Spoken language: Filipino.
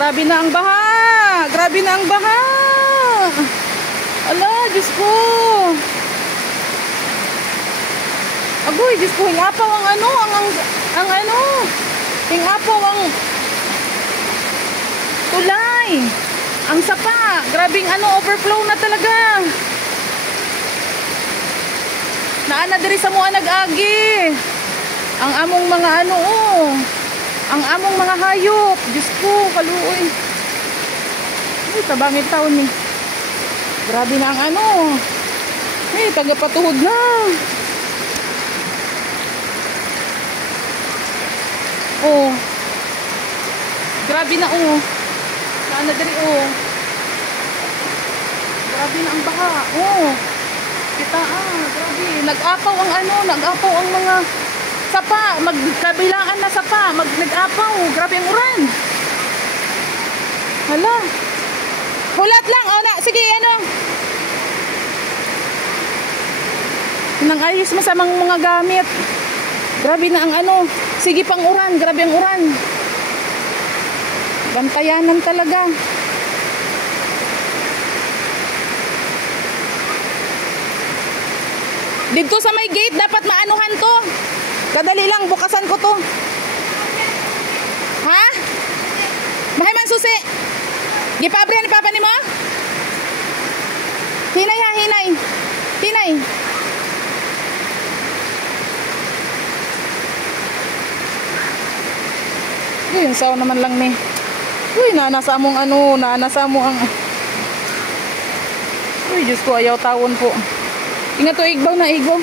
Grabe na ang baha. Grabe na ang baha. Ala, Diyos ko. Agoy, Diyos ko, hingapaw ang ano, ang ano, hingapaw ang tulay. Ang sapa. Grabing ano, overflow na talaga. Naana diri sa mua nag-agi. Ang among mga ano, oh. Ang among mga hayop. Diyos ko, kaluoy. Ay, tabangin taon ni. Grabe na ang ano. Ay, tagapatuhod na. Oh. Grabe na, oh. Naana diri, oh. Grabe na ang baha, oh. Kita, grabe. Nag-apaw ang ano, nag-apaw ang mga sapa, magkabilaan na sapa, nag-apaw, grabe ang uran. Hala. Hulat lang, oh na, sige, ano. Nang ayos mo sa mga gamit. Grabe na ang ano, sige pang uran, grabe ang uran. Bantayanan talaga. Dito sa may gate, dapat maanuhan to. Kadali lang, bukasan ko to. Ha? Mahay man susi. Gipabrihan ni papa ni mo? Hinay ha, hinay. Hinay. Uy, yung saw naman lang ni. Uy, nanasa mong ano, nanasa mo ang... Uy, Diyos ko, ayaw tawon po. Ingat to, igbaw na igbaw.